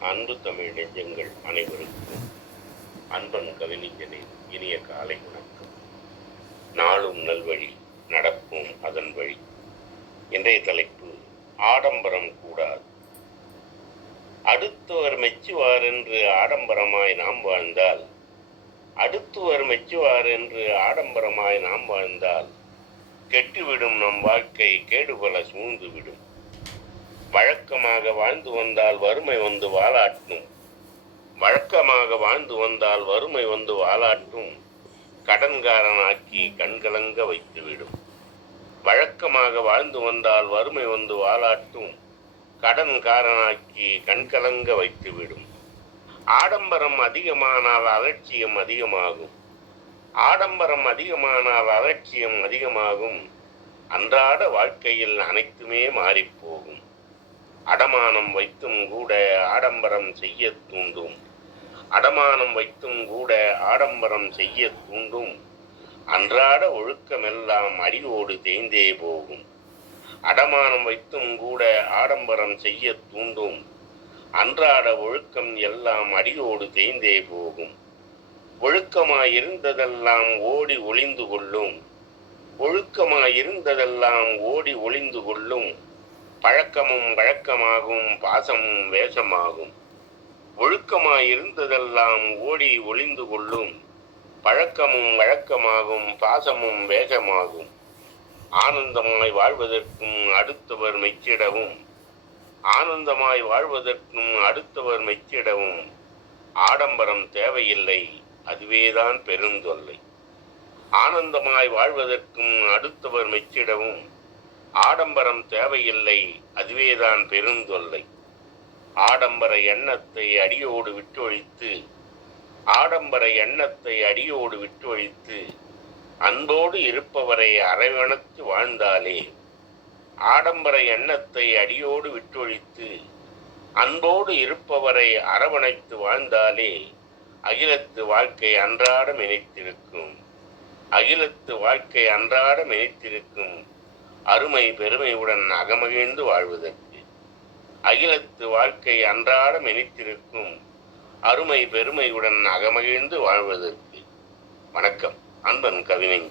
அன்பு தமிழ் நெஞ்சங்கள் அனைவருக்கும் அன்பன் கவிஞனின் இனிய காலை வணக்கம். நாளும் நல்வழி நடப்பும் அதன் வழி. இன்றைய தலைப்பு ஆடம்பரம் கூடாது. அடுத்தவர் மெச்சுவார் என்று ஆடம்பரமாய் நாம் வாழ்ந்தால் அடுத்தவர் மெச்சுவார் என்று ஆடம்பரமாய் நாம் வாழ்ந்தால் கெட்டுவிடும் நம் வாழ்க்கை கேடுபல சூழ்ந்துவிடும். வழக்கமாக வாழ்ந்து வந்தால் வறுமை வந்து வாலாட்டும். வழக்கமாக வாழ்ந்து வந்தால் வறுமை வந்து வாலாட்டும். கடன்காரனாக்கி கண்கலங்க வைத்துவிடும். வழக்கமாக வாழ்ந்து வந்தால் வறுமை வந்து வாலாட்டும். கடன்காரனாக்கி கண்கலங்க வைத்துவிடும். ஆடம்பரம் அதிகமானால் அலட்சியம் அதிகமாகும். ஆடம்பரம் அதிகமானால் அலட்சியம் அதிகமாகும். அன்றாட வாழ்க்கையில் அனைத்துமே மாறிப்போகும். அடமானம் வைத்தும் கூட ஆடம்பரம் செய்ய தூண்டும். அடமானம் வைத்தும் கூட ஆடம்பரம் செய்ய தூண்டும். அன்றாட ஒழுக்கமெல்லாம் அடியோடு தேய்ந்தே போகும். அடமானம் வைத்தும் கூட ஆடம்பரம் செய்ய தூண்டும். அன்றாட ஒழுக்கம் எல்லாம் அடியோடு தேய்ந்தே போகும். ஒழுக்கமாயிருந்ததெல்லாம் ஓடி ஒளிந்து கொள்ளும். ஒழுக்கமாயிருந்ததெல்லாம் ஓடி ஒளிந்து கொள்ளும். பழக்கமும் வழக்கமாகும் பாசமும் வேஷமாகும். ஒழுக்கமாயிருந்ததெல்லாம் ஓடி ஒளிந்து கொள்ளும். பழக்கமும் வழக்கமாகும் பாசமும் வேஷமாகும். ஆனந்தமாய் வாழ்வதற்கும் அடுத்தவர் மெச்சிடவும். ஆனந்தமாய் வாழ்வதற்கும் அடுத்தவர் மெச்சிடவும். ஆடம்பரம் தேவையில்லை அதுவேதான் பெருந்தொல்லை. ஆனந்தமாய் வாழ்வதற்கும் அடுத்தவர் மெச்சிடவும். ஆடம்பரம் தேவையில்லை அதுவேதான் பெருந்தொல்லை. ஆடம்பர எண்ணத்தை அடியோடு விட்டொழித்து ஆடம்பர எண்ணத்தை அடியோடு விட்டொழித்து அன்போடு இருப்பவரை அரவணைத்து வாழ்ந்தாலே ஆடம்பர எண்ணத்தை அடியோடு விட்டொழித்து அன்போடு இருப்பவரை அரவணைத்து வாழ்ந்தாலே அகிலத்து வாழ்க்கை அன்றாடம் இணைத்திருக்கும் அகிலத்து வாழ்க்கை அன்றாடம் இணைத்திருக்கும் அருமை பெருமையுடன் அகமகிழ்ந்து வாழ்வதற்கு. அகிலத்து வாழ்க்கை அன்றாடம் இணைத்திருக்கும் அருமை பெருமையுடன் அகமகிழ்ந்து வாழ்வதற்கு. வணக்கம். அன்பன் கவிஞன்